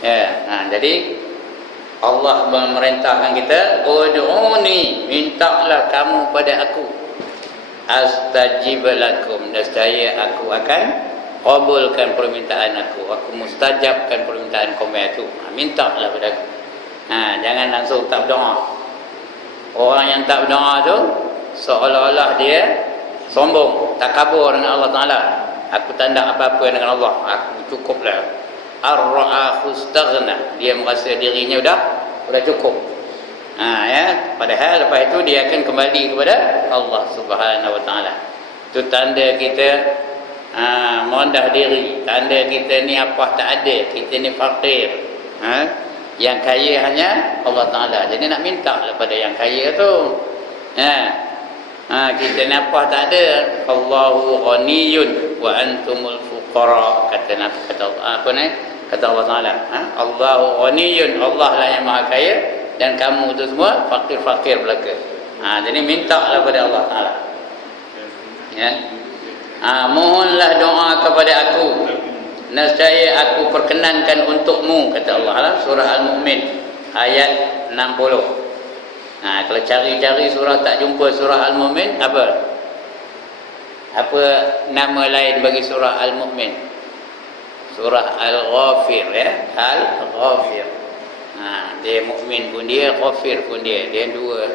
Ya, jadi Allah memerintahkan kita, ud'uni, mintalah kamu pada aku, astajib lakum, nescaya aku akan kabulkan permintaan aku mustajabkan permintaan kamu itu. Mintalah pada aku. Jangan langsung tak berdoa. Orang yang tak berdoa tu seolah-olah dia sombong, takabur dengan Allah Ta'ala. Aku tak nak apa-apa dengan Allah, aku cukuplah. Ar-ra'ahu staghna, dia merasa dirinya sudah cukup. Padahal lepas itu dia akan kembali kepada Allah Subhanahu Wa Ta'ala. Itu tanda kita merendah diri, tanda kita ni apa tak ada, kita ni fakir. Yang kaya hanya Allah Ta'ala. Jadi nak minta daripada yang kaya tu. Kita ni apa tak ada. Allahu ghaniyun wa antumul fuqara, kata Allah Ta'ala. Allahu ghaniyun, Allah lah yang maha kaya, dan kamu tu semua fakir-fakir belaka. Jadi minta daripada Allah Ta'ala. Mohonlah doa kepada aku, nescaya aku perkenankan untukmu, kata Allah. Surah Al-Mu'min ayat 60. Kalau cari-cari surah tak jumpa surah Al-Mu'min, apa nama lain bagi surah Al-Mu'min? Surah Al-Ghafir, Al-Ghafir. Dia Mu'min pun dia, Ghafir pun dia dua.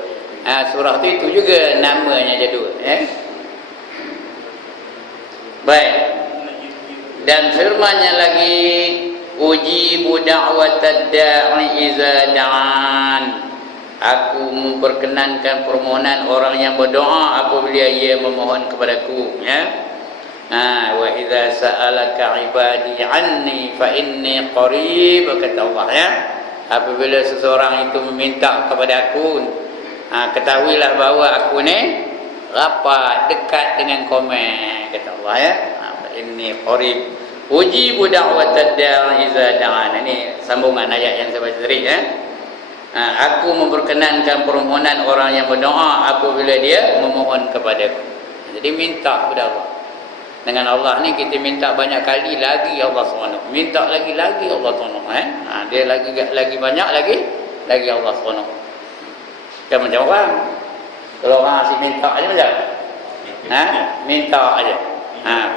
Surah itu juga namanya je dua. Baik. Dan firman-Nya lagi, ujibu da'watad da'i iza da'an, aku memperkenankan permohonan orang yang berdoa apabila ia memohon kepadaku. Wa idza sa'alaka ibadi anni fa inni qarib, kata Allah. Apabila seseorang itu meminta kepada aku, ketahuilah bahawa aku ni rapat, dekat dengan komen, kata Allah. Inni qarib ujibu da'watad da'i iza da'an. Ini sambungan ayat yang saya baca tadi. Aku memperkenankan permohonan orang yang berdoa apabila dia memohon kepadaku. Jadi minta kepada Allah. Dengan Allah ni kita minta banyak kali lagi Allah SWT. Minta lagi Allah SWT. Dia lagi banyak lagi Allah SWT. Kan macam orang. Kalau orang asyik minta aja macam. Minta aja.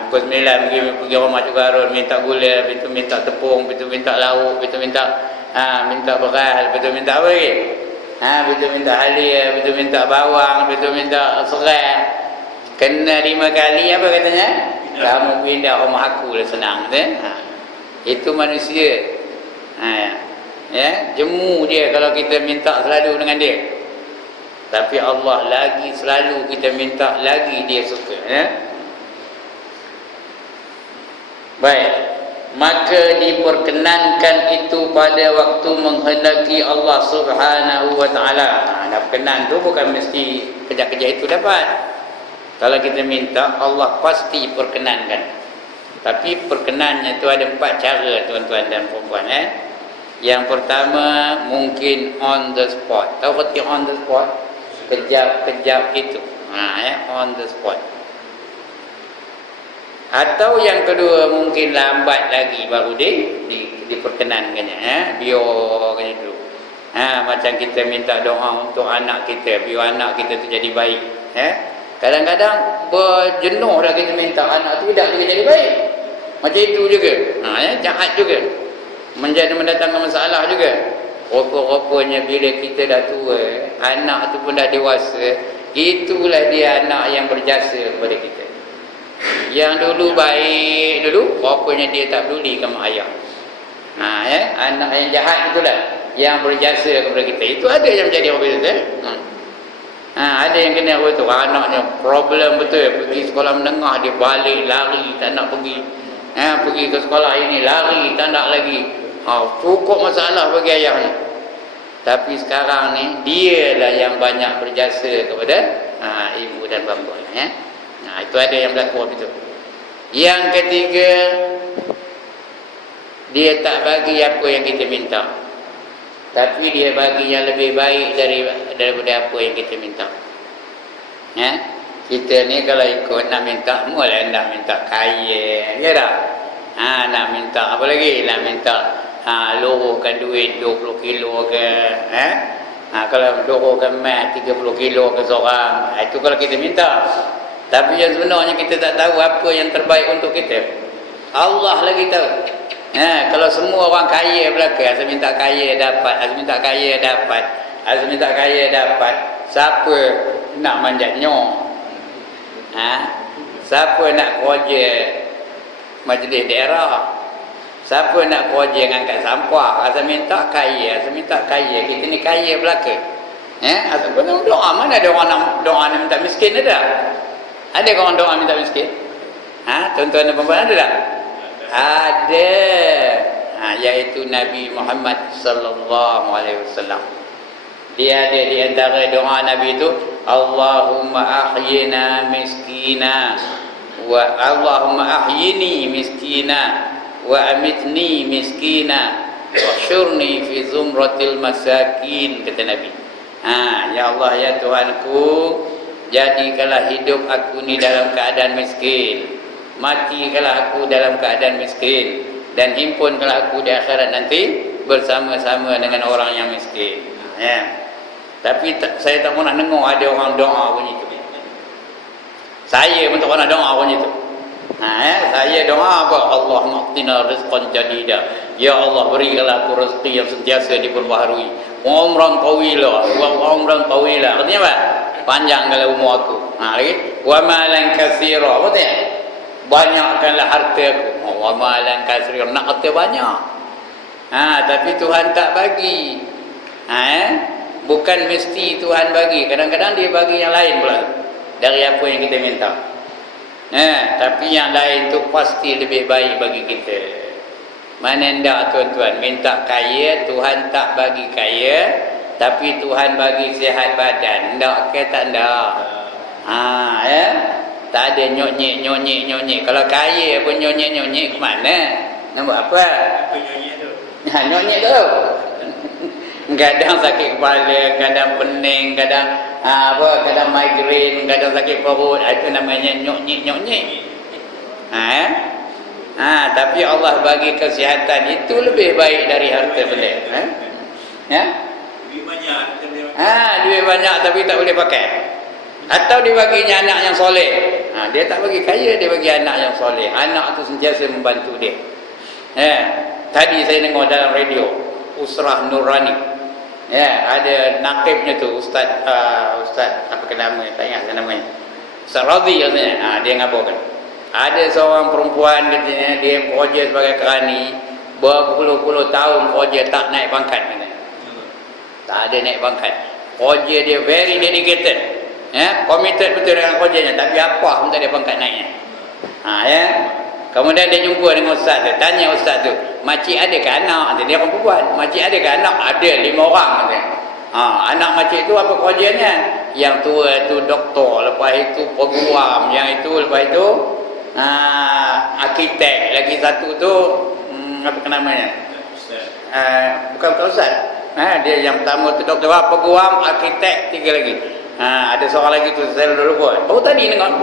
Pukul 9 pergi rumah Cik Harun, minta gula, itu minta tepung, itu minta lauk, itu minta beras, itu minta apa lagi? Itu minta halia, itu minta bawang, itu minta serai. Kena 5 kali apa katanya? Kamu pindah rumah aku lah, senang. Itu manusia. Jemu dia kalau kita minta selalu dengan dia. Tapi Allah lagi selalu kita minta lagi dia suka. Baik, maka diperkenankan itu pada waktu menghendaki Allah Subhanahu Wa Ta'ala. Dah berkenan tu bukan mesti kerja-kerja itu dapat. Kalau kita minta, Allah pasti perkenankan. Tapi perkenannya itu ada 4 cara, tuan-tuan dan puan-puan. Yang pertama, mungkin on the spot. Tahu arti on the spot? Kejap-kejap itu. On the spot. Atau yang kedua, mungkin lambat lagi baru diperkenankannya. Biarkan dulu. Macam kita minta doa untuk anak kita, biar anak kita tu jadi baik. Kadang-kadang berjenuh dah kita minta anak tu tidak jadi baik. Macam itu juga. Jahat juga. Mendatangkan masalah juga. Rupa-rupanya bila kita dah tua, anak tu pun dah dewasa, itulah dia anak yang berjasa kepada kita. Yang dulu baik dulu, rupanya dia tak peduli sama ayah. Anak yang jahat itulah yang berjasa kepada kita. Itu ada yang menjadi orang itu. Ada yang kena apa tu, anaknya problem betul, pergi sekolah menengah dia balik lari, tak nak pergi. Pergi ke sekolah ini lari, tak nak lagi. Cukup masalah bagi ayahnya. Tapi sekarang ni dialah yang banyak berjasa kepada ibu dan bapa. Itu ada yang berlaku waktu itu. Yang ketiga, dia tak bagi apa yang kita minta, tapi dia bagi yang lebih baik daripada apa yang kita minta. Kita ni kalau ikut nak minta, mula nak minta kaya, ya tak? Nak minta apa lagi? Nak minta luruhkan duit 20 kilo ke, kalau luruhkan mat 30 kilo ke seorang, itu kalau kita minta. Tapi yang sebenarnya kita tak tahu apa yang terbaik untuk kita. Allah lagi tahu. Kalau semua orang kaya belaka, saya minta kaya dapat, saya minta kaya dapat, saya minta kaya dapat, siapa nak manjatnya? Siapa nak kerja majlis daerah? Siapa nak kerja ngangkat sampah? Saya minta kaya, saya minta kaya. Kita ni kaya belaka. Ataupun doa, mana ada orang nak doa nak minta miskin ada? Ada orang doa minta miskin? Tuan-tuan dan puan-puan ada tak? Ada. Iaitu Nabi Muhammad sallallahu alaihi wasallam. Dia ada di antara doa Nabi itu, Allahumma ahyina miskina wa Allahumma ahyini miskina wa amitni miskina wa syurni fi zumratil masakin, kata Nabi. Ya Allah, ya Tuhanku, jadikanlah hidup aku ni dalam keadaan miskin, matikanlah aku dalam keadaan miskin, dan himpunkanlah aku di akhirat nanti bersama-sama dengan orang yang miskin. Tapi saya tak pernah dengar ada orang doa bunyi tu. Saya pun tak pernah doa bunyi tu. Saya doa apa? Allahumma qtina rizqan jadida. Ya Allah, berikanlah aku rezeki yang sentiasa diperbaharui. Umran tawila, umran tawila. Artinya apa? Panjangkanlah umur aku. Lagi wa malan katsira. Apa dia? Banyakkanlah harta aku. Wa malan katsira, nak harta banyak. Tapi Tuhan tak bagi. Bukan mesti Tuhan bagi. Kadang-kadang dia bagi yang lain pula dari apa yang kita minta. Tapi yang lain tu pasti lebih baik bagi kita. Mana ndak tuan-tuan, minta kaya, Tuhan tak bagi kaya, tapi Tuhan bagi sihat badan. Ndak ke tak ndak? Tak ada nyonyek. Kalau kaya pun nyonyek ke mana? Nak buat apa? Apa nyonyek tu? Nyonyek tu. Kadang sakit kepala, kadang pening, kadang kadang migrain, kadang sakit perut. Itu namanya nyonyek. Tapi Allah bagi kesihatan itu lebih baik dari harta benda. Duit banyak. Duit banyak tapi tak boleh pakai. Atau dia baginya anak yang soleh. Dia tak bagi kaya, dia bagi anak yang soleh. Anak tu sentiasa membantu dia. Tadi saya dengar dalam radio Usrah Nurani. Ada nakibnya tu, Ustaz apa ke namanya, tak ingat namanya, Ustaz Radhi katanya. Dia ngabarkan ada seorang perempuan katanya, dia bekerja sebagai kerani berpuluh-puluh tahun kerja, tak naik pangkat katanya. Tak ada naik pangkat. Kerja dia very dedicated, committed betul dengan kerjanya, tapi apa pun tak ada pangkat naiknya. Kemudian dia jumpa dengan ustaz tu, tanya ustaz tu, makcik ada ke anak? Dia orang perempuan. Makcik ada ke anak? Ada 5 orang katanya. Anak makcik tu apa kerjanya? Yang tua tu doktor, lepas itu peguam, yang itu lepas itu arkitek, lagi satu tu apa namanya? Bukan ustaz. Dia yang pertama tu doktor, peguam, arkitek, 3 lagi. Ada seorang lagi tu saya lupa. Baru tadi dengar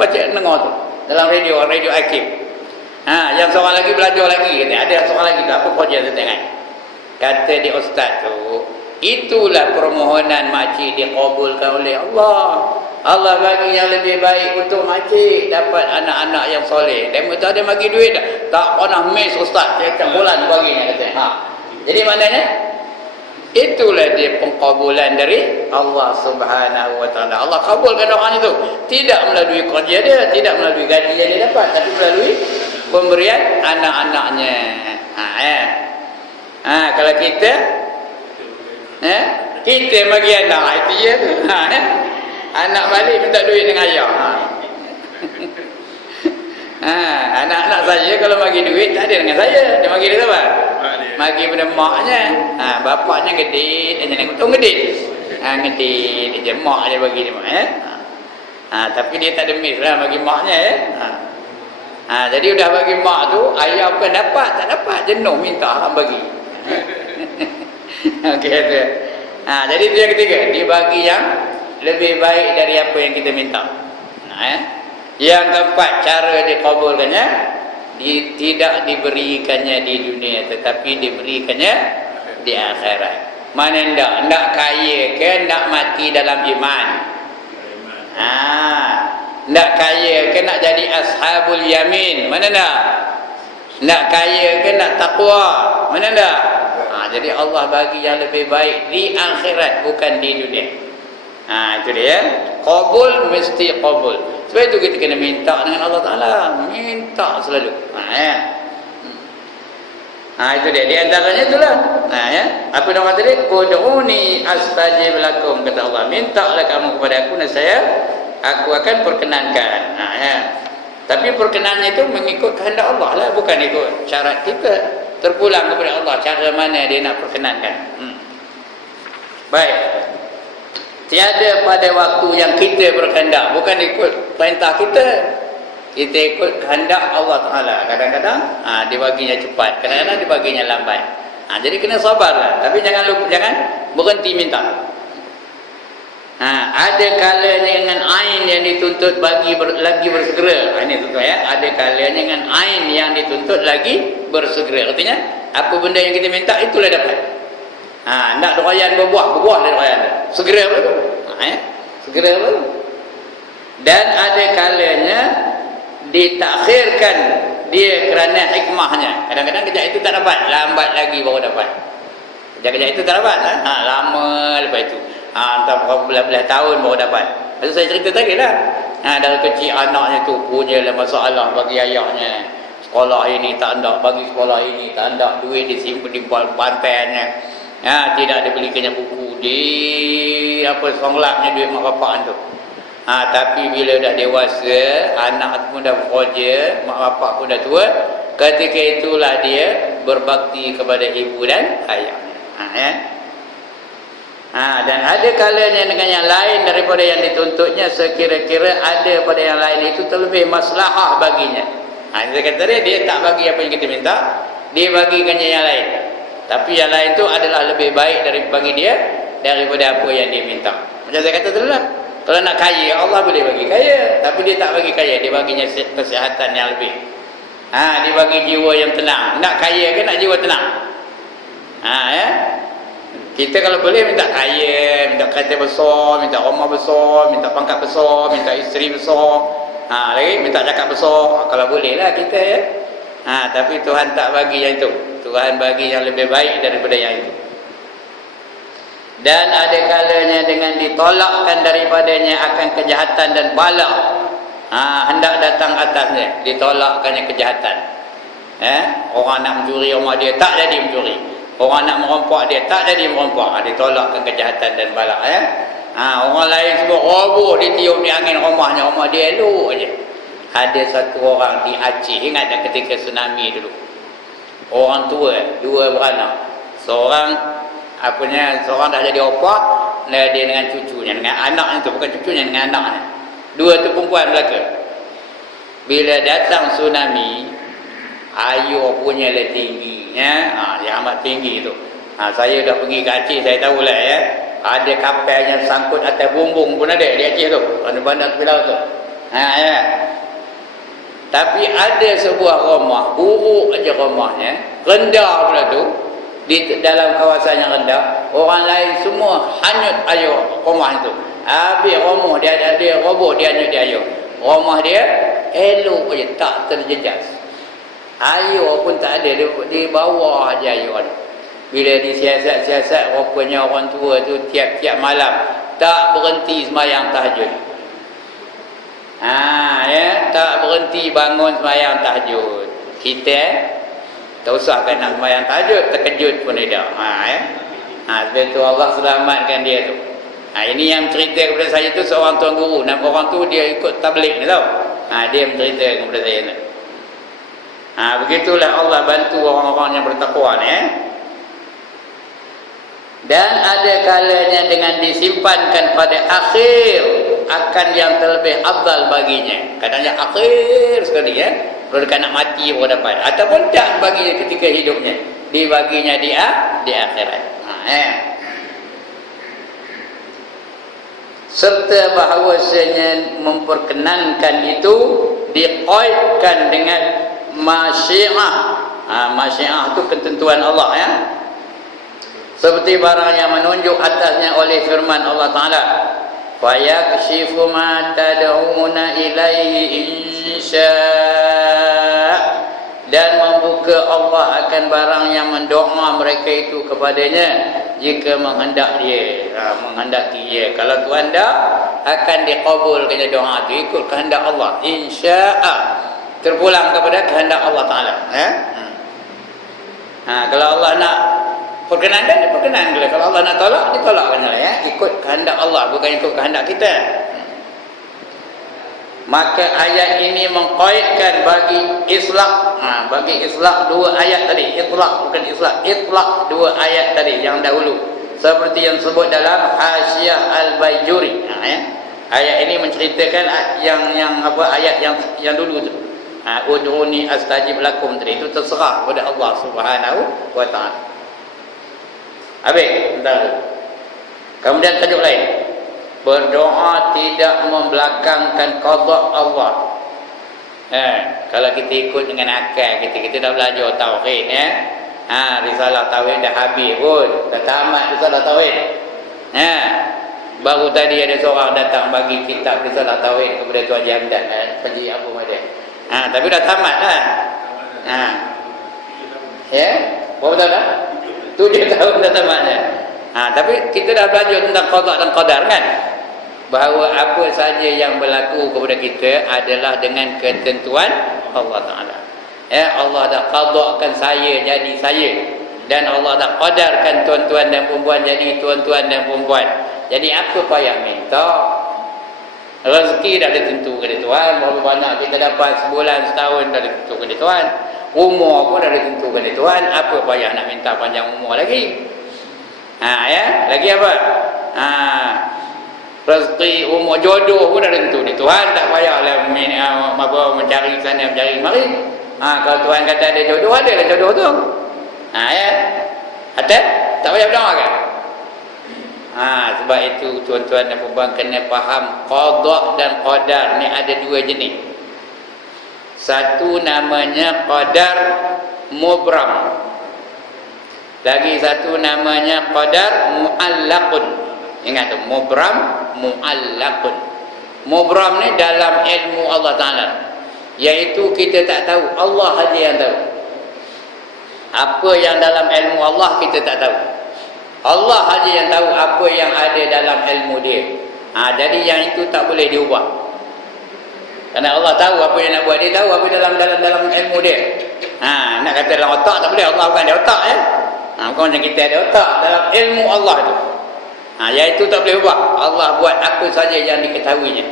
tu dalam radio Akib. Yang seorang lagi belajar lagi, ada seorang lagi tu apa kerja tu tengok. Kata dia ustaz tu, itulah permohonan makcik dikabulkan oleh Allah. Allah bagi yang lebih baik untuk makcik, dapat anak-anak yang soleh. Dia tak ada bagi duit tak pernah miss ustaz, setiap bulan baginya kata. Jadi maknanya itulah dia pengkabulan dari Allah Subhanahu wa taala. Allah kabulkan doa itu tidak melalui kerja dia, tidak melalui gaji yang dia dapat, tapi melalui pemberian anak-anaknya. Kalau kita kita bagi anak itu je tu. Anak balik minta duit dengan ayah. Anak-anak saya kalau bagi duit tak ada dengan saya, dia bagi dia apa? Bagi pada maknya. Bapaknya gedit, dia nak untung gedit. Gedit dia mak dia bagi dia mak tapi dia tak ada miss lah bagi maknya jadi udah bagi mak tu, ayah bukan dapat, tak dapat, jenuh minta orang bagi. Okey tu. Jadi itu yang ketiga, dia bagi yang lebih baik dari apa yang kita minta. Yang keempat, cara dikabulkannya, tidak diberikannya di dunia, tetapi diberikannya di akhirat. Mana ndak kaya ke ndak mati dalam iman? Ndak kaya ke nak jadi ashabul yamin? Mana ndak kaya ke nak takwa? Mana ndak? Jadi Allah bagi yang lebih baik di akhirat, bukan di dunia. Itu dia. Qabul mesti qabul. Sebab itu kita kena minta dengan Allah Ta'ala. Minta selalu. Itu dia. Di antaranya itulah. Apa nama tadi? Ud'uni astajib lakum. Kata Allah, mintalah kamu kepada aku, aku akan perkenankan. Tapi perkenannya itu mengikut kehendak Allah lah, bukan ikut syarat kita. Terpulang kepada Allah cara mana dia nak perkenankan. Baik. Tiada pada waktu yang kita berkehendak, bukan ikut perintah kita. Kita ikut kehendak Allah Ta'ala. Kadang-kadang dibaginya cepat, kadang-kadang dibaginya lambat. Jadi kena sabarlah. Tapi jangan berhenti minta. Ada kalanya dengan ain yang dituntut lagi bersegera. Ini tuan ya. Ada kalanya dengan ain yang dituntut lagi bersegera. Artinya apa benda yang kita minta itulah dapat. Nak doayan berbuah dah doayan. Segera apa tu? Segera apa tu? Dan ada kalanya ditakhirkan dia kerana hikmahnya. Kadang-kadang kejap itu tak dapat, lambat lagi baru dapat. Kejap-kejap itu tak dapat, lama lepas itu. Entah berapa-belah tahun baru dapat. Lepas saya cerita tadi lah. Dari kecil anaknya tu punyalah masalah bagi ayahnya. Sekolah ini tak ada, bagi sekolah ini tak ada, duit disimpan di bantainya. Tidak dibelikannya buku di songlapnya duit mak bapak tu. Tapi bila dah dewasa, anak pun dah bekerja, mak bapak pun dah tua, ketika itulah dia berbakti kepada ibu dan ayahnya. Dan ada kalanya dengan yang lain daripada yang dituntutnya, sekira-kira ada pada yang lain itu terlebih maslahah baginya. Saya kata dia tak bagi apa yang kita minta, dia bagikannya yang lain. Tapi yang lain itu adalah lebih baik bagi dia daripada apa yang dia minta. Macam saya kata dulu lah, kalau nak kaya, Allah boleh bagi kaya, tapi dia tak bagi kaya, dia baginya kesihatan yang lebih. Dia bagi jiwa yang tenang. Nak kaya ke nak jiwa tenang? Kita kalau boleh minta kaya, minta kereta besar, minta rumah besar, minta pangkat besar, minta isteri besar, lagi minta cakap besar, kalau boleh lah kita ya. Tapi Tuhan tak bagi yang itu. Tuhan bagi yang lebih baik daripada yang itu. Dan ada kalanya dengan ditolakkan daripadanya akan kejahatan dan bala. Hendak datang atasnya, ditolakkannya kejahatan. Orang nak mencuri rumah dia, tak jadi mencuri. Orang nak merompak dia, tak jadi merompak. Ditolakkan kejahatan dan bala. Orang lain semua roboh, ditiup di angin rumahnya, rumah dia elok aja. Ada satu orang di Aceh, ingat tak ketika tsunami dulu? Orang tua, dua beranak. Seorang dah jadi opak, dia dengan cucunya, dengan anaknya tu, bukan cucunya, dengan anaknya. Dua tu perempuan belaka. Bila datang tsunami, air punya lah tinggi, dia amat tinggi tu. Saya dah pergi ke Aceh, saya tahulah ya. Ada kapal yang sangkut atas bumbung pun ada di Aceh tu, bandar tepi laut tu. Tapi ada sebuah rumah, buruk aja rumahnya, rendah pula tu, di dalam kawasan yang rendah, orang lain semua hanyut air rumah itu. Habis rumah dia roboh, dia hanyut di air. Rumah dia elok aja, tak terjejas. Air pun tak ada, di bawah aja air ada. Bila disiasat-siasat, rupanya orang tua tu tiap-tiap malam tak berhenti sembahyang tahajud. Tak berhenti bangun sembahyang tahajud. Kita tak usahkan nak sembahyang tahajud, terkejut pun tidak. Sebab tu Allah selamatkan dia tu. Ini yang cerita kepada saya tu seorang tuan guru. Nama orang tu dia ikut tabligh ni tau. Dia mencerita kepada saya ni. Begitulah Allah bantu orang-orang yang bertakwa ni. Dan ada kalanya dengan disimpankan pada akhir akan yang terlebih afdal baginya. Kadang-kadang akhir sekali ya, kalau nak mati baru dapat, ataupun tak bagi ketika hidupnya, dibaginya di akhirat. Serta bahawasanya memperkenankan itu diqaidkan dengan masyiah. Masyiah itu ketentuan Allah ya. Seperti barang yang menunjuk atasnya oleh firman Allah Ta'ala, fayakshifu ma tad'una ilaihi insya', dan membuka Allah akan barang yang mendoa mereka itu kepadanya jika menghendaki dia. Kalau Tuhan dah akan dikabulkan doa itu ikut kehendak Allah, insya', terpulang kepada kehendak Allah Ta'ala ya? Kalau Allah nak perkenankan, dia perkenankan. Kalau Allah nak tolak, dia tolakkan ya? Ikut kehendak Allah, bukan ikut kehendak kita. Maka ayat ini mengkaitkan bagi islah, bagi islah dua ayat tadi. Itlaq bukan islah, itlaq dua ayat tadi yang dahulu, seperti yang sebut dalam Hasyiah Al-Bajuri ya. Ayat ini menceritakan ayat yang dulu tu. Ud'uni astajib lakum tadi, itu terserah kepada Allah Subhanahu wa ta'ala. Habis, bentar. Kemudian tajuk lain, berdoa tidak membelakangkan qada Allah. Kalau kita ikut dengan akal kita dah belajar tauhid ya. Risalah tauhid dah habis pun, dah tamat risalah tauhid. Baru tadi ada seorang datang bagi kitab risalah tauhid kepada Tuan Jamdan, Haji Abu Madan. Tapi dah tamat dah. Ya, berapa tahun dah? 7 tahun dah tamat dah. Tapi kita dah belajar tentang qada dan qadar kan, bahawa apa saja yang berlaku kepada kita adalah dengan ketentuan Allah Ta'ala ya. Allah dah qadakan saya jadi saya, dan Allah dah qadarkan tuan-tuan dan perempuan jadi tuan-tuan dan perempuan. Jadi apa payah minta? Rezeki dah ditentukan oleh Tuhan, berapa banyak kita dapat sebulan, setahun dah ditentukan oleh Tuhan. Umur pun dah ditentukan oleh Tuhan. Apa payah nak minta panjang umur lagi? Ya, lagi apa? Rezeki, umur, jodoh pun dah tentu oleh Tuhan. Tak payahlah mencari sana mencari mari. Kalau Tuhan kata ada jodoh, ada lah jodoh tu. Ya. Ada? Tak payah berdoa kan? Sebab itu tuan-tuan dan puan kena faham qada dan qadar ni ada dua jenis. Satu namanya qadar mubram, lagi satu namanya qadar muallaqun. Ingat tu, mubram, muallaqun. Mubram ni dalam ilmu Allah Ta'ala, iaitu kita tak tahu, Allah saja yang tahu. Apa yang dalam ilmu Allah kita tak tahu. Allah saja yang tahu apa yang ada dalam ilmu dia. Jadi yang itu tak boleh diubah. Kerana Allah tahu apa yang nak buat, dia tahu apa dalam ilmu dia. Nak kata dalam otak tak boleh, Allah bukan ada otak ya. Bukan macam kita ada otak, dalam ilmu Allah tu. Iaitu tak boleh ubah. Allah buat apa saja yang diketahuinya.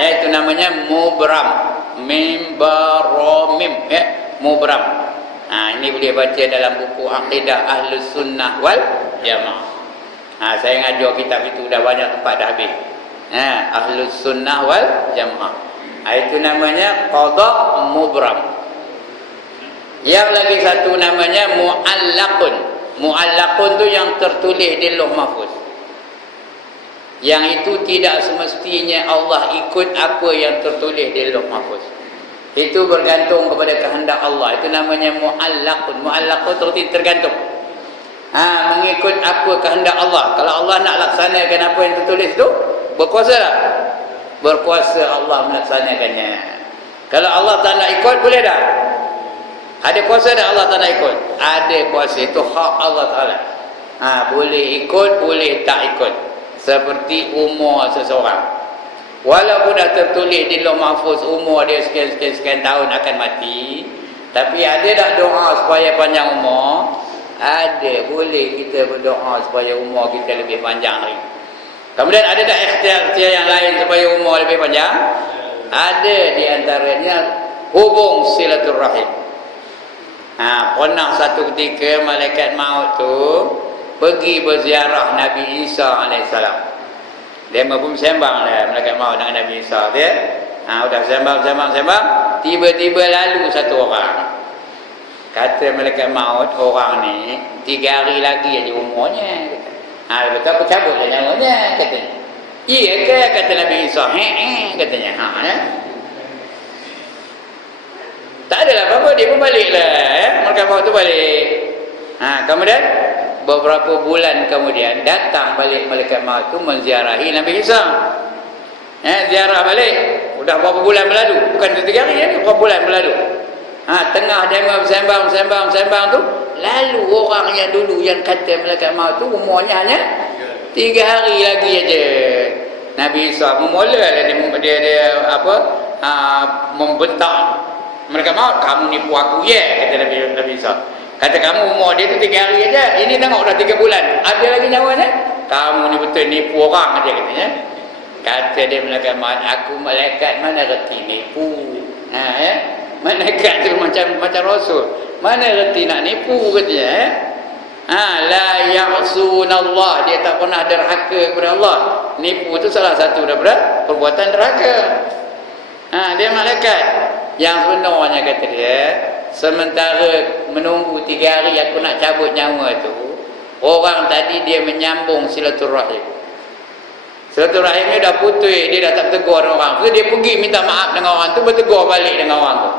Iaitu namanya mubram, mim baramim ya, mubram. Ini boleh baca dalam buku Aqidah Ahlus Sunnah wal Jamaah. Saya ngajar kitab itu dah banyak tempat dah habis. Ahlus Sunnah wal Jamaah. Itu namanya qada mubram. Yang lagi satu namanya muallaqun. Muallaqun tu yang tertulis di Lauh Mahfuz. Yang itu tidak semestinya Allah ikut apa yang tertulis di Lauh Mahfuz. Itu bergantung kepada kehendak Allah. Itu namanya muallaqun. Muallaqun terus tergantung. Mengikut apa kehendak Allah. Kalau Allah nak laksanakan apa yang tertulis tu, berkuasa tak? Berkuasa Allah melaksanakannya. Kalau Allah tak nak ikut, boleh tak? Ada kuasa tak Allah tak nak ikut? Ada kuasa. Itu hak Allah Ta'ala. Boleh ikut, boleh tak ikut. Seperti umur seseorang. Walaupun dah tertulis di Lauh Mahfuz umur dia sekian tahun akan mati, tapi ada tak doa supaya panjang umur? Ada, boleh kita berdoa supaya umur kita lebih panjang lagi. Kemudian ada tak ikhtiar-ikhtiar yang lain supaya umur lebih panjang? Ada, di antaranya hubung silaturrahim. Pernah satu ketika malaikat maut tu pergi berziarah Nabi Isa AS. Dia pun sembang lah malaikat maut dengan Nabi Isa dia. Udah sembang, tiba-tiba lalu satu orang. Kata malaikat maut, orang ni 3 hari lagi aja umurnya. Betul apa cabut lah nyawanya katanya. Iya ke kata Nabi Isa? Katanya. Tak adalah apa-apa, dia pun baliklah malaikat maut tu balik. Kemudian beberapa bulan kemudian datang balik malaikat maut tu menziarahi Nabi Isa. Ziarah balik. Udah berapa bulan berlalu, bukan 3 hari, berapa bulan berlalu. Tengah dia bersembang tu, lalu orang yang dulu yang kata malaikat maut tu umurnya hanya 3 hari lagi aja. Nabi Isa memula dia membentak malaikat maut, kamu nipu aku kata Nabi Isa. Kata kamu umur dia tu 3 hari aja, ini tengok dah 3 bulan, ada lagi nyawanya. Kamu ni betul nipu orang aja katanya. Kata dia malaikat maut, aku malaikat mana reti nipu. Malaikat tu macam rasul, mana reti nak nipu katanya. La ya'sunallah, dia tak pernah derhaka kepada Allah. Nipu tu salah satu daripada perbuatan derhaka. Dia malaikat yang sebenarnya kata dia, sementara menunggu 3 hari aku nak cabut nyawa tu, orang tadi dia menyambung silaturahim. Silaturahim ni dah putus, dia dah tak bertegur dengan orang. So dia pergi minta maaf dengan orang tu, bertegur balik dengan orang tu.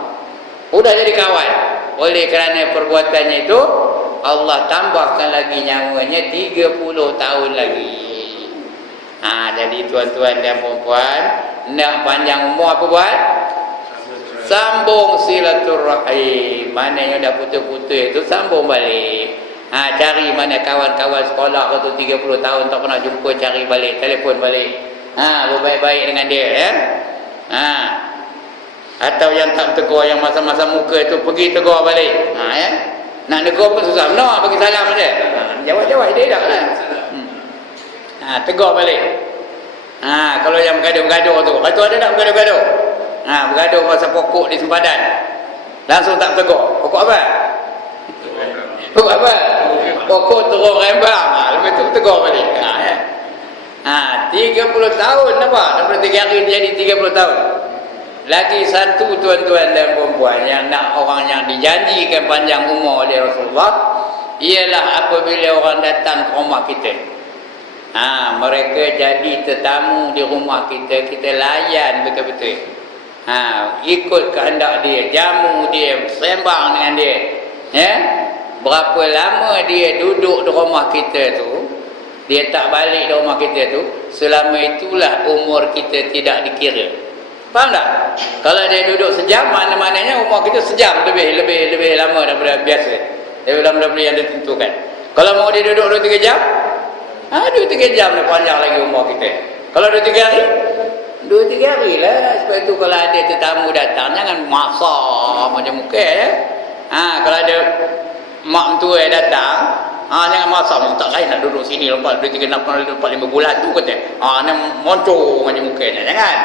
Udah jadi kawan. Oleh kerana perbuatannya itu, Allah tambahkan lagi nyawanya 30 tahun lagi. Jadi tuan-tuan dan puan-puan, nak panjang umur apa buat? Sambung silaturahim. Mana yang dah putus-putus itu sambung balik. Cari mana kawan-kawan sekolah tu 30 tahun tak pernah jumpa, cari balik, telefon balik. Berbaik-baik dengan dia Atau yang tak tegur, yang masa-masa muka tu pergi tegur balik. Nak tegur pun susah. Nak bagi salam dia. Jawab-jawab dia dah lah. Tegur balik. Kalau yang bergaduh-gaduh tu, kata ada tak bergaduh-gaduh? Bergaduh pasal pokok di sempadan. Langsung tak tegur. Pokok apa? Pokok apa? Pokok turun rembang. Lepas tu tegur balik. 30 tahun nampak? Daripada 3 hari jadi 30 tahun. Lagi satu tuan-tuan dan perempuan yang nak orang yang dijanjikan panjang umur oleh Rasulullah, ialah apabila orang datang ke rumah kita. Mereka jadi tetamu di rumah kita, kita layan betul-betul. Ikut kehendak dia, jamu dia, sembang dengan dia. Berapa lama dia duduk di rumah kita tu, dia tak balik di rumah kita tu, selama itulah umur kita tidak dikira. Faham tak? Kalau dia duduk sejam, mana-mananya umur kita sejam lebih lama daripada biasa. Lebih lama daripada yang ditentukan. Kalau mau dia duduk 2-3 jam, 2-3 jam dia panjang lagi umur kita. Kalau 2-3 hari, 2-3 hari lah. Sebab itu kalau ada tetamu datang, jangan masak macam muka kalau ada mak mentua yang datang, jangan masak, tak saya nak duduk sini lepas 2-3, 4, 5 bulan tu kata. Ni moncong macam mukanya, jangan.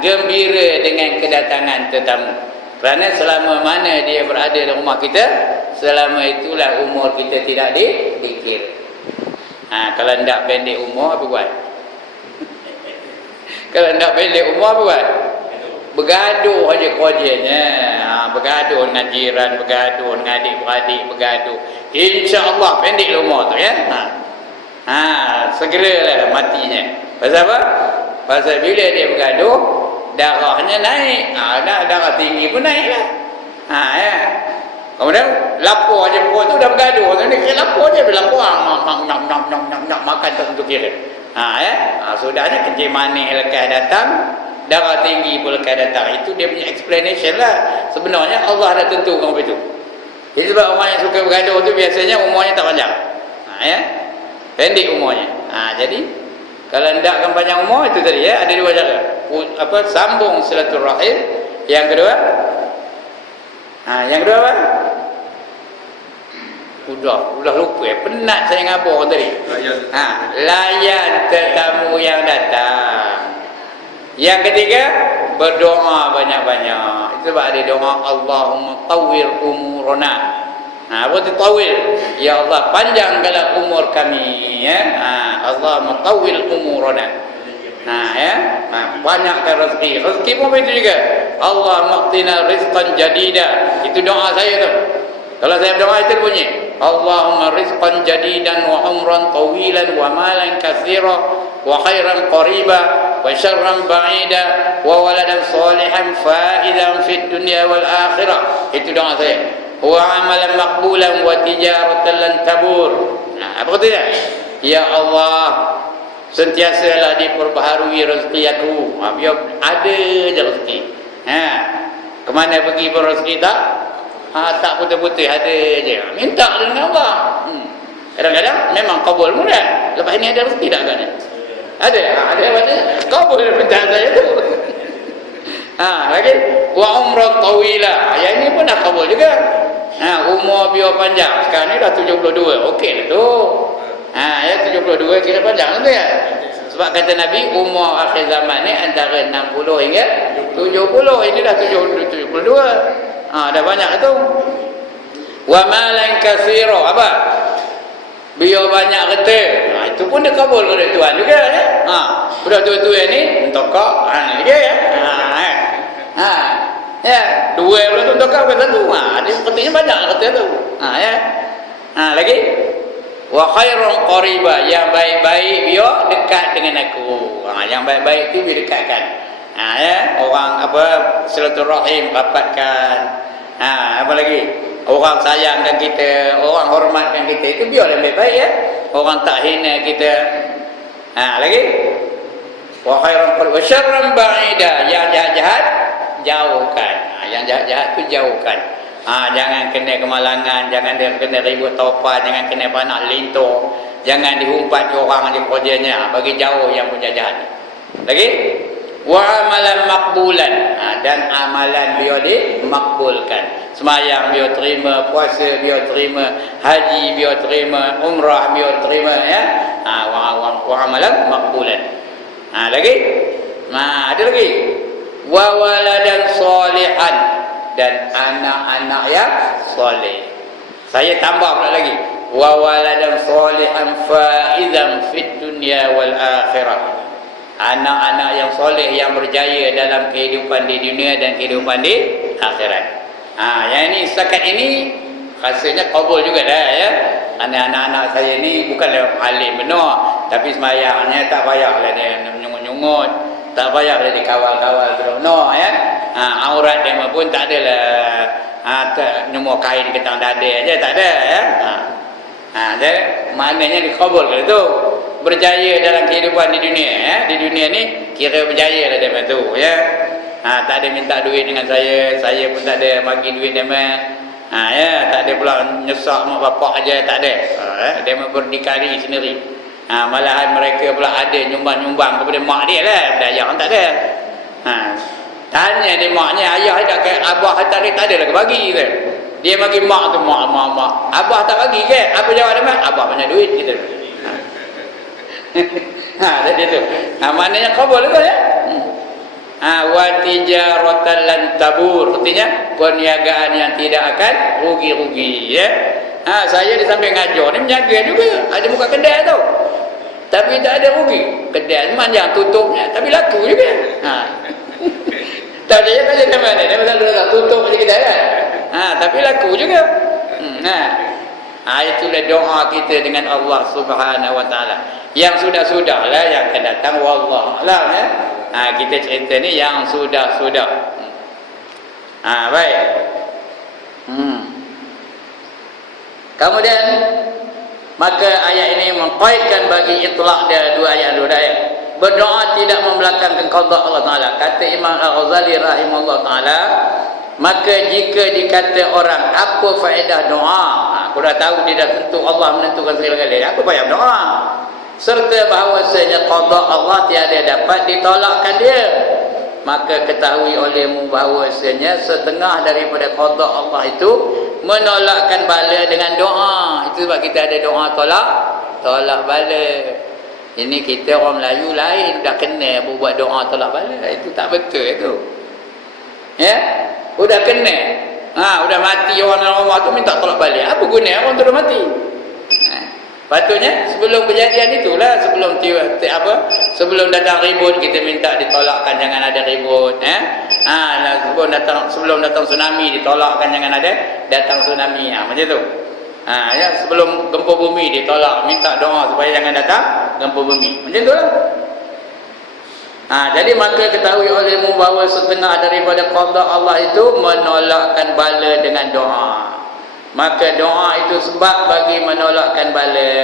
Gembira dengan kedatangan tetamu. Kerana selama mana dia berada di rumah kita, selama itulah umur kita tidak dikira. Kalau hendak pendek umur apa buat? Kalau hendak pendek umur apa buat? Bergaduh aja kerjanya. Bergaduh dengan jiran, bergaduh dengan adik-beradik, bergaduh. InsyaAllah pendek umur tu segeralah matinya. Pasal apa? Pasal bila dia bergaduh, darahnya naik. Darah tinggi pun naik lah. Kemudian lapor aja perut tu dah bergaduh. Dia lapor je, dia lapor nak makan tak untuk kira. Sudahnya kencing manis lekas datang, darah tinggi pun lekas datang. Itu dia punya explanation lah. Sebenarnya Allah dah tentukan begitu. Jadi sebab orang yang suka bergaduh tu biasanya umurnya tak panjang. Pendek umurnya. Jadi kalau hendakkan panjang umur itu tadi ada 2 cara. Sambung silaturahim. Yang kedua apa? Udah lupa penat saya ngabur tadi. Layan tetamu yang datang. Yang ketiga, berdoa banyak-banyak. Itu sebab ada doa Allahumma tawwil umurana. Apa tu tawil? Ya Allah, panjangkanlah umur kami Allahumma tawwil umurana. Banyakkan rezeki. Rezeki pun begitu juga. Allahumma qtina rizqan jadida. Itu doa saya tu. Kalau saya berdoa itu bunyi, Allahumma rizqan jadidan wa umran tawilan wa malan katsira wa khairan qariba wa syarran ba'ida wa waladan salihan fa'idan fid dunya wal akhirah. Itu doa saya. Wa amalan maqbulan wa tijaratan lan tabur. Nah, apa kata dia? Ya Allah, sentiasalah diperbaharui rezeki aku. Biar ada je rezeki. Kemana pergi pun rezeki tak? Tak putih-putih, ada je. Minta dengan Allah. Kadang-kadang memang kabul mudah. Lepas ini ada rezeki tak agaknya? Ada. Ada. Kabul minta saya tu. Lagi wa umrah tawilah. Yang ini pun dah kabul juga. Umur biar panjang. Sekarang ni dah 72. Okey lah tu. 72 kira panjang tu ya. Sebab kata Nabi, umur akhir zaman ni antara 60 hingga 70. Ini dah 72. Dah banyak tu. Wa malan katsira. Apa? Biar banyak harta. Itu pun dia kabul oleh Tuhan juga ya. Budak tua-tua ni mentokak dia ya. Ya, dua pula tu mentokak bukan satu. Dia pentingnya banyak harta tu. Ya. Lagi wa khairun qariba, yang baik-baik biar dekat dengan aku. Yang baik-baik tu biar dekatkan. Ya, orang apa silaturahim rapatkan. Apa lagi? Orang sayangkan kita, orang hormatkan kita, itu biar lebih baik ya. Orang tak hina kita. Lagi wa khairun qariba wa syarran ba'ida, yang jahat-jahat jauhkan. Yang jahat-jahat tu jauhkan. Jangan kena kemalangan, jangan kena ribut topan, jangan kena panak lintor, jangan dihumpat orang di kerjanya, bagi jauh yang punya jahat. Lagi wa amalan makbulan, dan amalan biar dimakbulkan. Semayang biar terima, puasa biar terima, haji biar terima, umrah biar terima ya. Wa amalan makbulan. Lagi ada lagi wa waladan salihan, dan anak-anak yang soleh. Saya tambah pula lagi wa waladan salihan faizan fid dunya wal akhirah. Anak-anak yang soleh yang berjaya dalam kehidupan di dunia dan kehidupan di akhirat. Yang ini setakat ini rasanya kabul juga dah ya. Anak-anak saya ni bukanlah alim benar, tapi semayangnya tak payahlah dia menyungut-nyungut, tak payahlah dikawal-kawal benar ya. Aurat dia pun tak adalah nyemua kain ketang dada aja, tak ada ya. Jadi maknanya dikabul kalau tu berjaya dalam kehidupan di dunia ya. Di dunia ni kira berjaya lah dia tu ya. Tak ada minta duit dengan saya pun tak ada bagi duit dia ya, tak ada pula nyesak mak bapak aja, tak ada. Dia berdikari sendiri. Malahan mereka pula ada nyumbang-nyumbang kepada mak dia lah, daya tak ada. Tanya dia maknya, ayah tak ke abah tak ada lah bagi ke. Dia bagi mak tu mak. Abah tak bagi ke? Apa jawab dia? Abah banyak duit gitu. Jadi tu. Maknanya kabul tu ya. Wa tijaratan lan tabur, artinya perniagaan yang tidak akan rugi-rugi ya. Saya di samping ngajar ni menjaga juga, ada muka kedai tu, tapi tak ada rugi. Kedai manjang tutupnya tapi laku juga. Tak ada yang kerja di mana, dia selalu tak tutup je kedai kan. Tapi laku juga. Itulah doa kita dengan Allah Subhanahu wa taala. Yang sudah-sudahlah, yang akan datang wallahu a'lam ya. Kita cerita ni yang sudah-sudah. Baik. Kemudian maka ayat ini mengkaitkan bagi itlaq dia dua ayat. Berdoa tidak membelakangkan qada Allah Taala. Kata Imam Al-Ghazali rahimahullah taala, maka jika dikata orang apa faedah doa, aku dah tahu dia dah tentu Allah menentukan segala-galanya, aku payah doa. Serta bahawasanya qada Allah tiada dapat ditolakkan dia, maka ketahui olehmu bahawasanya setengah daripada qada Allah itu menolakkan bala dengan doa. Itu sebab kita ada doa tolak bala. Ini kita orang Melayu lain dah kena buat doa tolak bala. Itu tak betul itu ya. Udah kena, udah mati orang dalam rumah tu minta tolak balik. Apa guna orang tu dah mati? Patutnya sebelum kejadian itulah, sebelum datang ribut kita minta ditolakkan, jangan ada ribut. Sebelum datang tsunami ditolakkan, jangan ada datang tsunami. Macam tu. Ya, sebelum gempa bumi ditolak, minta doa supaya jangan datang gempa bumi. Macam tu lah. Jadi maka ketahui olehmu bahawa setengah daripada qada Allah itu menolakkan bala dengan doa. Maka doa itu sebab bagi menolakkan bala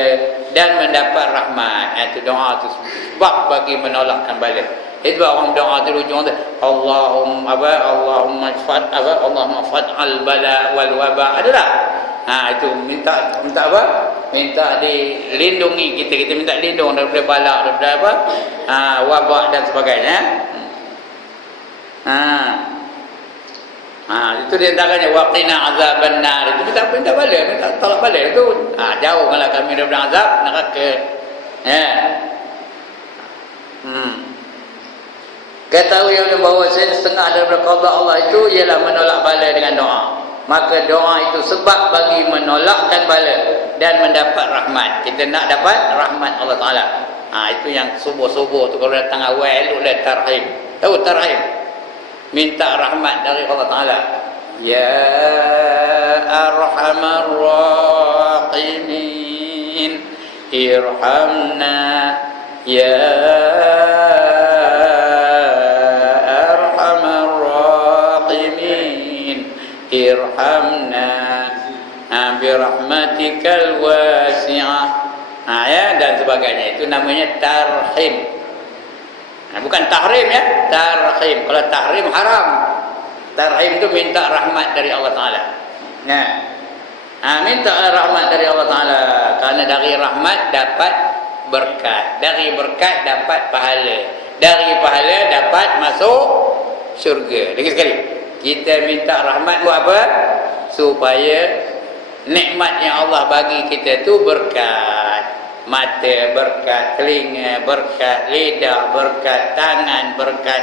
dan mendapat rahmat. Itu doa itu sebab bagi menolakkan bala. Itu orang doa di ujung tu Allahumma fad'al bala wal waba. Ada tak? Itu minta apa? Minta dilindungi kita minta lindung daripada bala, daripada apa? Wabak dan sebagainya. Itu di antaranya waqina azaban nar. Itu minta bala, minta tolak bala itu. Jauhkanlah kami daripada azab neraka. Ketahui oleh bahawa setengah daripada qada Allah itu ialah menolak bala dengan doa. Maka doa itu sebab bagi menolakkan bala dan mendapat rahmat. Kita nak dapat rahmat Allah Ta'ala. Itu yang subuh-subuh tu kalau datang awal eloklah tarhim. Tahu tarhim? Minta rahmat dari Allah Ta'ala. Ya arhamar rahimin irhamna ya irhamna birahmatikal wasi'ah. Dan sebagainya. Itu namanya tarhim. Bukan tahrim ya, tarhim. Kalau tahrim haram. Tarhim itu minta rahmat dari Allah Ta'ala. Minta rahmat dari Allah Ta'ala. Karena dari rahmat dapat berkat. Dari berkat dapat pahala. Dari pahala dapat masuk syurga. Lagi sekali, kita minta rahmat buat apa? Supaya nikmat yang Allah bagi kita tu berkat. Mata berkat, telinga berkat, lidah berkat, tangan berkat,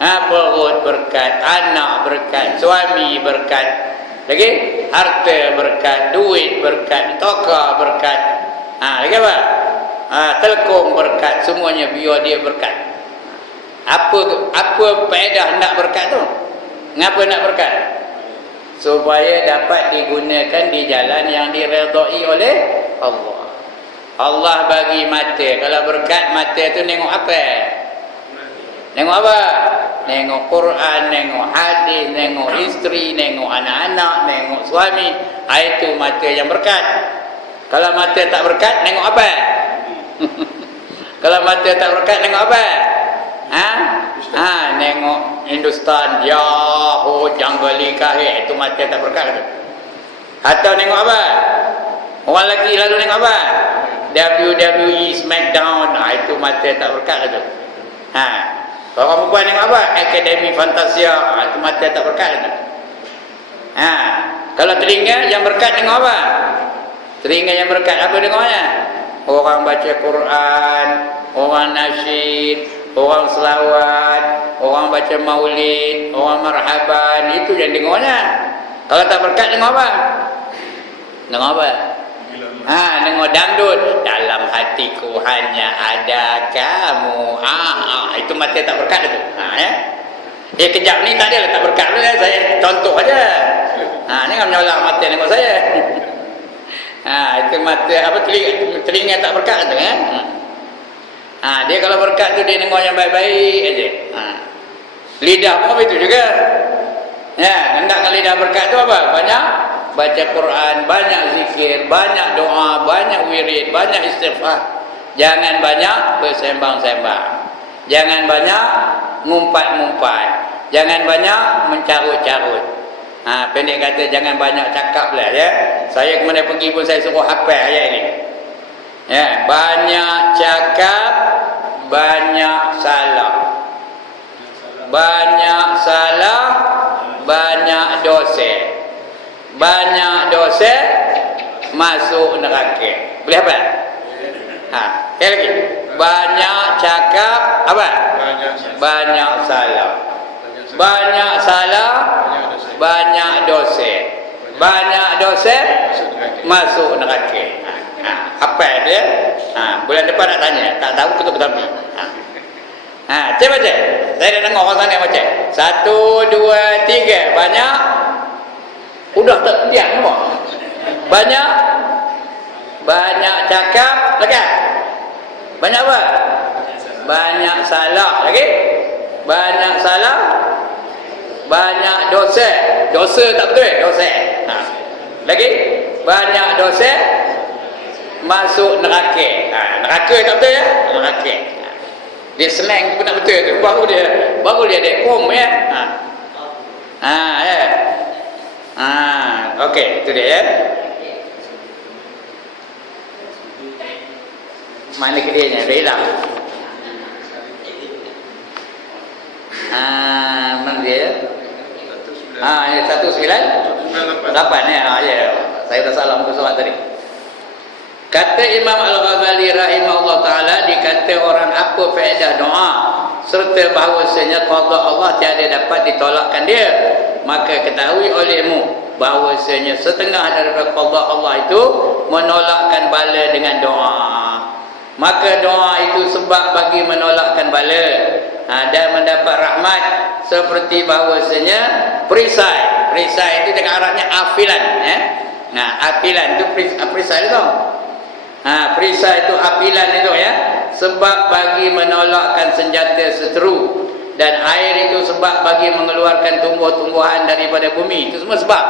perut berkat, anak berkat, suami berkat, lagi harta berkat, duit berkat, toka berkat, lagi apa? Telkom berkat, semuanya biar dia berkat. Apa faedah nak berkat tu? Ngapa nak berkat? Supaya dapat digunakan di jalan yang diredai oleh Allah. Allah bagi mata. Kalau berkat mata tu nengok apa? Nengok apa? Nengok Quran, nengok hadis, nengok isteri, nengok anak-anak, nengok suami. Itu mata yang berkat. Kalau mata tak berkat, nengok apa? Kalau mata tak berkat, nengok apa? Nengok Hindustan, Yahoo, Janggali Kahir. Itu mata tak berkat tu. Atau nengok apa? Orang lelaki lalu nengok apa? WWE, Smackdown. Itu mata tak berkat tu. Kalau perempuan nengok apa? Akademi Fantasia. Itu mata tak berkat tu. Kalau telinga yang berkat tengok apa? Telinga yang berkat apa tengoknya? Orang baca Quran, orang nasyid, orang selawat, orang baca maulid, orang marhaban. Itu yang tengoknya. Kalau tak berkat tengok apa? Tengok apa? Tengok dangdut. Dalam hatiku hanya ada kamu. Itu mata tak berkat tu. Kejap ni tak adalah tak berkat tu. Saya contoh aja. Ni kan menyolak mata tengok saya. Itu mata apa, telinga tak berkat tu kan. Dia kalau berkat tu dia tengok yang baik-baik aja. Lidah pun begitu juga. Hendakkan lidah berkat tu apa? Banyak baca Quran, banyak zikir, banyak doa, banyak wirid, banyak istighfar. Jangan banyak bersembang-sembang. Jangan banyak ngumpat-ngumpat. Jangan banyak mencarut-carut. Pendek kata jangan banyak cakap lah ya. Saya kemana pergi pun saya suruh hafal ayat ini. Banyak cakap, banyak salah. Banyak salah, banyak dosa. Banyak dosa masuk neraka. Boleh apa? Sekali lagi. Banyak cakap apa? Banyak salah. Banyak salah, banyak dosa. Banyak dosa masuk neraka. Apa dia? Bulan depan nak tanya. Tak tahu ketuk tapi. Cik baca. Saya dah dengar orang sana baca. 1, 2, 3. Banyak. Udah tak diam semua. Banyak cakap, lagi. Banyak apa? banyak salah lagi, banyak salah, banyak dosa. Dosa tak betul, dosa. Lagi banyak dosa, masuk neraka. Neraka tak betul ya, neraka. Dia senang pun tak betul tu, baru dia ada kom ya. Ya. Okey, itu dia ya. Mana kedianya? Dah hilang. Mana dia? Ini 198 ya. Ya. Saya dah salah muka surat tadi. Kata Imam Al-Ghazali rahimahullah ta'ala, dikata orang apa faedah doa serta bahawasanya qada Allah tiada dapat ditolakkan dia, maka ketahui olehmu bahawasanya setengah daripada qada Allah itu menolakkan bala dengan doa. Maka doa itu sebab bagi menolakkan bala dan mendapat rahmat, seperti bahawasanya perisai. Perisai itu dengan Arabnya afilan ya. Afilan itu perisai itu. Perisai itu apilan itu ya, sebab bagi menolakkan senjata seteru, dan air itu sebab bagi mengeluarkan tumbuh-tumbuhan daripada bumi. Itu semua sebab.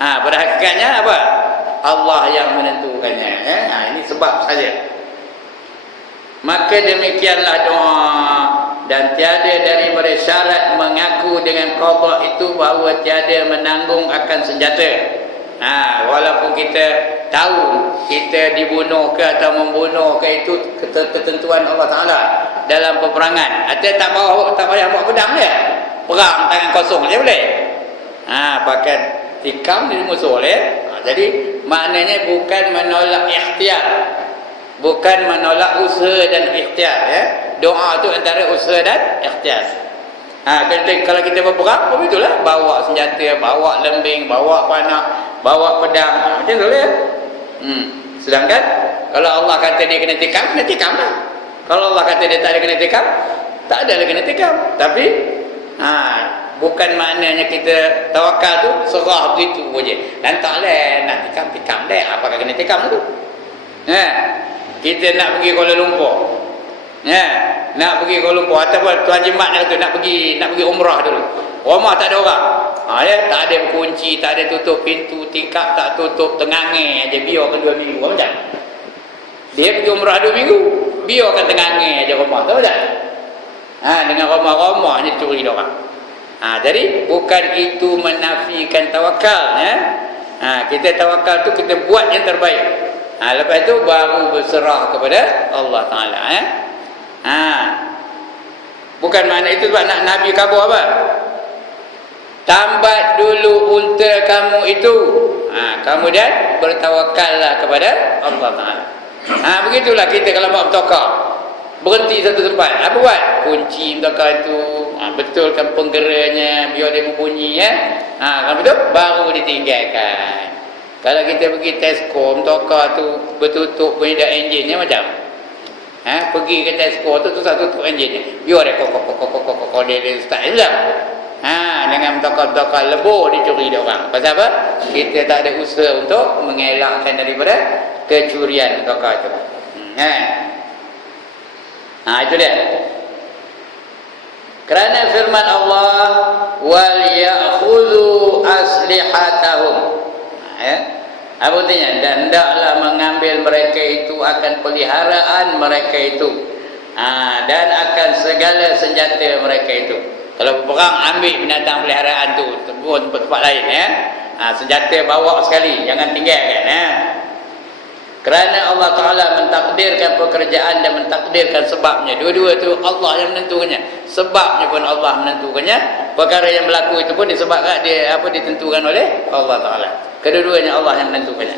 Pada hakikatnya apa? Allah yang menentukannya. Ini sebab saja. Maka demikianlah doa, dan tiada daripada syarat mengaku dengan qada itu bahawa tiada menanggung akan senjata. Walaupun kita tahu kita dibunuh ke atau membunuh ke, itu ketentuan Allah Ta'ala dalam peperangan. Ada tak payah bawa pedang dia, perang tangan kosong je boleh. Pakai tikam di musuh boleh. Jadi maknanya bukan menolak ikhtiar, bukan menolak usaha dan ikhtiar ya. Doa tu antara usaha dan ikhtiar. Kalau kita berperang, begitulah, bawa senjata, bawa lembing, bawa panah, bawa pedang, macam tu ya. Sedangkan kalau Allah kata dia kena tikam lah. Kalau Allah kata dia tak ada kena tikam, tak ada kena tikam. Tapi bukan maknanya kita tawakal tu serah begitu saja. Dan taklah nak tikam deh, apakah kena tikam tu? Kita nak pergi Kuala Lumpur. Nak pergi Kuala Lumpur ataupun Tuan Jimat nak pergi umrah dulu. Rumah tak ada orang. Tak ada kunci, tak ada tutup pintu, tingkap tak tutup, tengangai aja, biarkan 2 minggu macam. Dia pergi umrah 2 minggu, biarkan tengangai aja rumah, tahu tak? Dengan rumah-rumah ni curi dia orang. Jadi bukan itu menafikan tawakal ya. Kita tawakal tu kita buat yang terbaik. Lepas tu baru berserah kepada Allah Ta'ala ya. Bukan makna itu sebab nak Nabi kabur apa? Tambat dulu unta kamu itu, kemudian bertawakallah kepada Allah Ta'ala. Begitulah kita kalau buat bertokar, berhenti satu tempat, apa buat? Kunci bertokar itu, betulkan penggeranya biar dia berbunyi ya. Kalau betul baru ditinggalkan. Kalau kita pergi Tesco bertokar tu bertutup punya dah enjinnya macam pergi ke Tesco tu susah tutup enjinnya, biar dia kok dia start je. Dengan bertokar-tokar lebur dicuri dia orang. Pasal apa? Kita tak ada usaha untuk mengelakkan daripada kecurian bertokar tu. Itu dia. Kerana firman Allah, wal ya'khudhu aslihatahum. Apa artinya? Dan hendaklah mengambil mereka itu akan peliharaan mereka itu, dan akan segala senjata mereka itu. Kalau perang, ambil binatang peliharaan tu, buat tempat lain ya. Senjata bawa sekali, jangan tinggalkan ya. Kerana Allah Ta'ala mentakdirkan pekerjaan dan mentakdirkan sebabnya. Dua-dua tu Allah yang menentukannya. Sebabnya pun Allah menentukannya. Perkara yang berlaku itu pun disebabkan ditentukan oleh Allah Ta'ala. Kedua-duanya Allah yang menentukannya.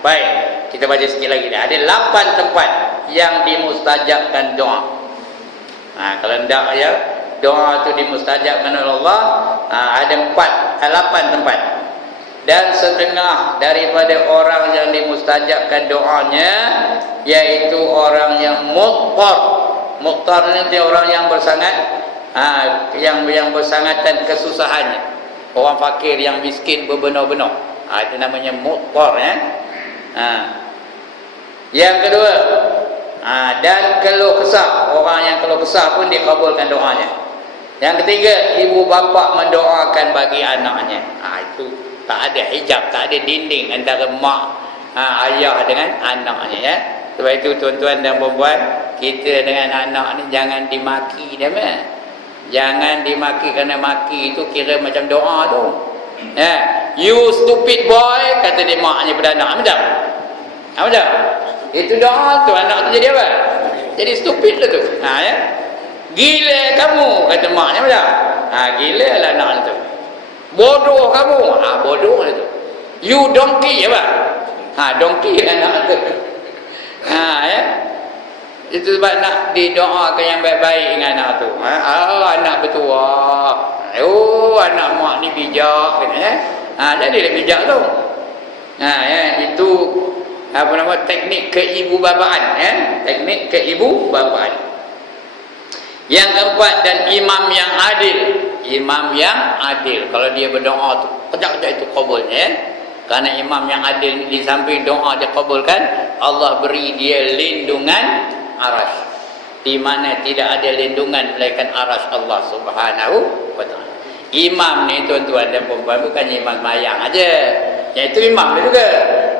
Baik, kita baca sikit lagi. Ada 8 tempat yang dimustajabkan doa. Kalau hendak ya doa itu dimustajabkan oleh Allah, ada 8 tempat. Dan setengah daripada orang yang dimustajabkan doanya, yaitu orang yang muqtar. Muqtar ni dia orang yang bersangat yang bersangatan kesusahannya. Orang fakir yang miskin berbenar-benar. Itu namanya muqtar ya. Yang kedua, Dan keluh kesah, orang yang keluh kesah pun dikabulkan doanya. Yang ketiga, ibu bapa mendoakan bagi anaknya. Itu tak ada hijab, tak ada dinding antara mak, ayah dengan anaknya, ya. Sebab itu tuan-tuan dan puan-puan, kita dengan anak ni jangan dimaki dia, jangan dimaki, kerana maki itu kira macam doa tu. You stupid boy, kata dia maknya pada anak. Betul? Betul? Itu doa tu, anak tu jadi apa? Jadi stupid lah tu. Ya. Gila kamu, kata maknya. Betul? Gila lah anak tu. Bodoh kamu. Bodoh lah tu. You donkey apa? Donkey anak tu. Ya. Itu sebab nak didoakan yang baik-baik dengan anak tu. Anak bertuah. Anak mak ni bijak, ya. Jadilah bijak tu. Ya, itu apa nama, teknik keibubapaan, ya. Teknik keibubapaan. Yang keempat, dan imam yang adil. Imam yang adil, kalau dia berdoa tu kejap-kejap itu kabulnya, ya. Kerana imam yang adil di samping doa dikabulkan, Allah beri dia lindungan arasy, di mana tidak ada lindungan melainkan arasy Allah Subhanahu wa taala. Imam ni tuan-tuan dan puan-puan bukan imam mayang aja, iaitu imam dia juga.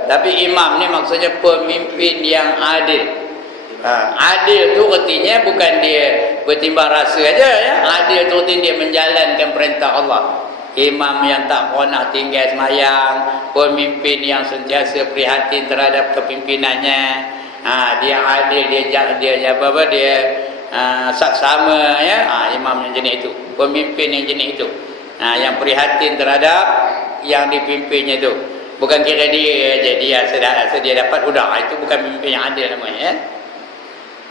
Tapi imam ni maksudnya pemimpin yang adil. Adil tu artinya bukan dia bertimbang rasa aja, ya. Adil tu artinya dia menjalankan perintah Allah. Imam yang tak pernah tinggal semayang, pemimpin yang sentiasa prihatin terhadap kepimpinannya. Dia adil, dia saksama, ya. Imam yang jenis itu, pemimpin yang jenis itu, yang prihatin terhadap yang dipimpinnya itu. Bukan kira dia je, dia dia dapat udah, itu bukan pemimpin yang adil namanya, ya.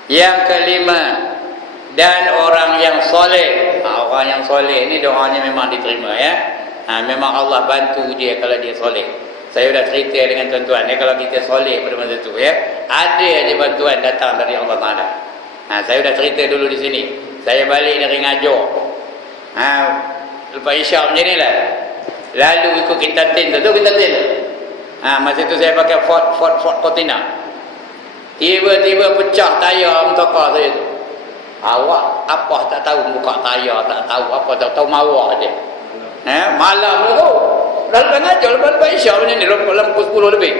Yang kelima, dan orang yang soleh. Orang yang soleh ni doanya memang diterima, ya. Memang Allah bantu dia kalau dia soleh. Saya dah cerita dengan tuan-tuan, ya, kalau kita soleh pada masa tu, ya, ada aja bantuan datang dari Allah Taala. Saya dah cerita dulu di sini. Saya balik dari Ngajor. Lepas isyak macam ni lah. Lalu ikut Kintantin tu, Kintantin tu. Masa tu saya pakai Ford Cortina. Tiba-tiba pecah tayar motor saya tu. Awak apa tak tahu buka tayar, tak tahu apa, tak tahu mawar dia. Malam tu dalam Ngajor lepas isyak macam ni, dalam pukul 10 lebih.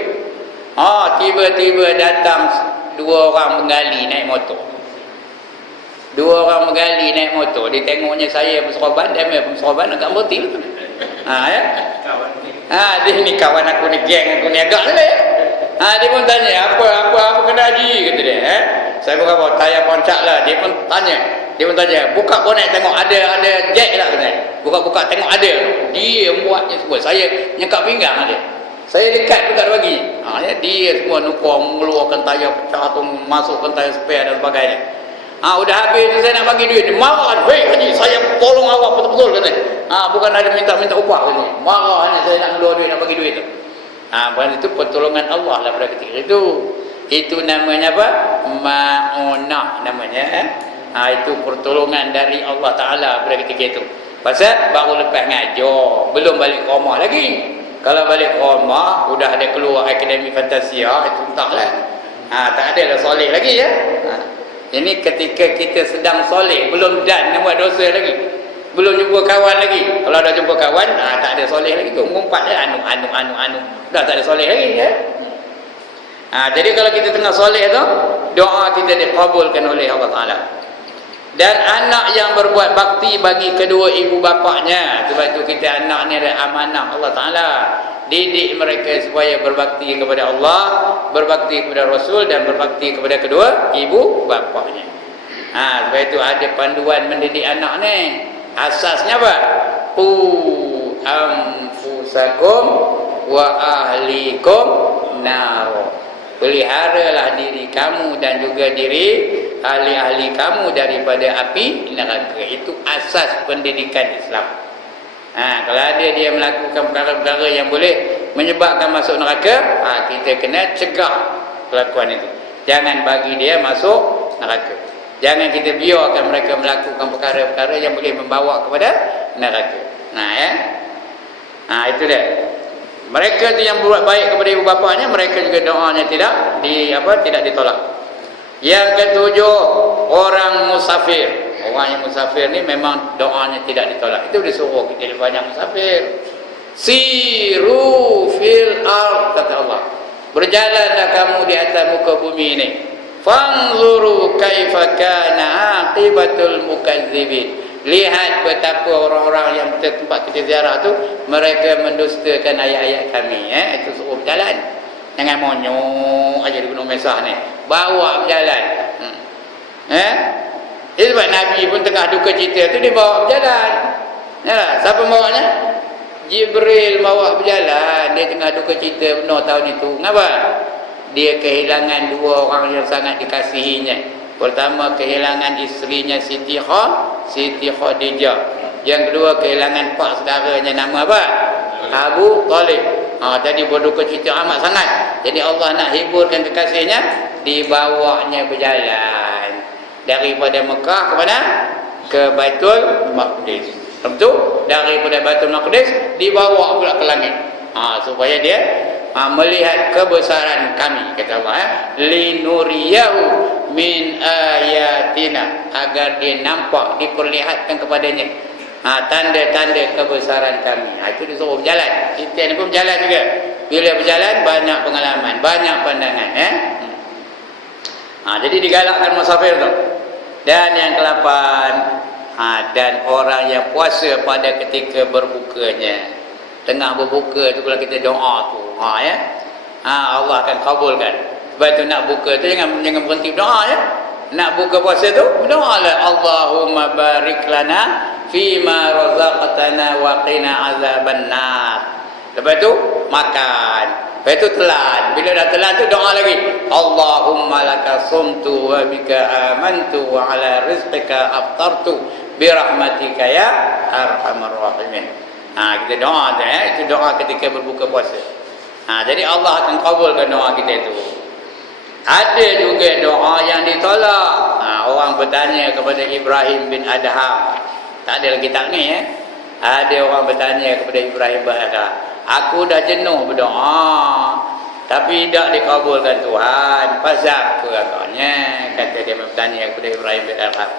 Tiba-tiba datang dua orang menggali naik motor. Dua orang menggali naik motor. Dia tengoknya saya berserban, dia ambil berserban agak berhenti tu. Ya. Dia ni kawan aku ni, geng aku ni agak ni, ya. Dia pun tanya, apa kena haji, kata dia. Saya pun kata, tayar poncak lah. Dia pun tanya, buka bonet tengok ada jack lah, katanya. Buka tengok ada. Dia buatnya semua. Saya nyekap pinggang dia. Saya dekat juga bagi. Dia semua nukung, mengeluarkan tayar pecah tu, masukkan tayar spare dan sebagainya. Udah habis tu saya nak bagi duit. Dia marah, "Hei haji, saya tolong awak betul-betul," katanya. Bukan ada minta upah, katanya. Marah ni, saya nak keluar duit, nak bagi duit tu. Bukan itu pertolongan Allah lah pada ketika itu. Itu namanya apa? Ma'unah namanya. Itu pertolongan dari Allah Ta'ala pada ketika itu. Pasal baru lepas ngajar, belum balik ke rumah lagi. Kalau balik ke rumah, udah ada keluar Akademi Fantasia, itu entahlah. Tak ada dah soleh lagi, ya. Ini ketika kita sedang soleh, belum dan nak buat dosa lagi, belum jumpa kawan lagi. Kalau dah jumpa kawan, tak ada soleh lagi tu, ngumpat je, anu, dah tak ada soleh lagi, ya. Jadi kalau kita tengah soleh tu, doa kita dikabulkan oleh Allah Ta'ala. Dan anak yang berbuat bakti bagi kedua ibu bapaknya. Sebab itu kita anak ni ada amanah Allah Ta'ala. Didik mereka supaya berbakti kepada Allah, berbakti kepada Rasul, dan berbakti kepada kedua ibu bapaknya. Sebab itu ada panduan mendidik anak ni. Asasnya apa? Qu anfusakum wa ahlikum nar. Peliharalah diri kamu dan juga diri ahli-ahli kamu daripada api neraka. Itu asas pendidikan Islam. Kalau ada dia melakukan perkara-perkara yang boleh menyebabkan masuk neraka, kita kena cegah kelakuan itu. Jangan bagi dia masuk neraka. Jangan kita biarkan mereka melakukan perkara-perkara yang boleh membawa kepada neraka. Itu dia. Mereka tu yang berbuat baik kepada ibu bapanya, mereka juga doanya tidak ditolak. Yang ketujuh, orang musafir. Orang yang musafir ni memang doanya tidak ditolak. Itu disuruh kita banyak musafir. Siru fil ard, kata Allah. Berjalanlah kamu di atas muka bumi ini. Fanzuru kaifa kana aqibatul mukazzibin. Lihat betapa orang-orang yang tempat kita ziarah tu mereka mendustakan ayat-ayat kami. Itu suruh berjalan. Jangan monyok aja di Gunung Mesah ni. Bawa berjalan. Sebab Nabi pun tengah duka cita tu dia bawa berjalan. Ya, siapa bawanya? Jibril bawa berjalan. Dia tengah duka cita benar tahun itu. Kenapa? Dia kehilangan dua orang yang sangat dikasihinya. Pertama, kehilangan isterinya Siti Khadijah. Yang kedua, kehilangan pak saudaranya, nama apa? Abu Talib. Tadi berduka cita amat sangat. Jadi Allah nak hiburkan kekasihnya, dibawanya berjalan daripada Mekah ke mana? Ke Baitul Maqdis. Betul? Daripada Baitul Maqdis dibawa pula ke langit. Supaya dia melihat kebesaran kami, kata Allah, linuriyahu min ayatina, agar dia nampak, diperlihatkan kepadanya tanda-tanda kebesaran kami. Itu disuruh berjalan. Kita ni pun berjalan juga. Bila berjalan banyak pengalaman, banyak pandangan. Jadi digalakkan musafir tu. Dan yang ke-8, dan orang yang puasa pada ketika berbukanya. Tengah berbuka tu kalau kita doa tu, Allah akan kabulkan. Sebab itu nak buka tu jangan berhenti berdoa, ya. Nak buka puasa tu berdoalah, Allahumma barik lana fima razaqtana wa qina azabannar. Lepas tu makan. Lepas tu telan. Bila dah telan tu doa lagi, Allahumma laka sumtu wa bika amantu wa ala rizqika aftartu bi rahmatika ya arhamar rahimin. Kita doa tu, itu doa ketika berbuka puasa. Jadi Allah akan kabulkan doa kita itu. Ada juga doa yang ditolak. Orang bertanya kepada Ibrahim bin Adham. Tak ada lagi tak ni, Ada orang bertanya kepada Ibrahim bin Adham, aku dah jenuh berdoa tapi tidak dikabulkan Tuhan. Pasal apa agaknya? Kata dia bertanya kepada Ibrahim bin Adham.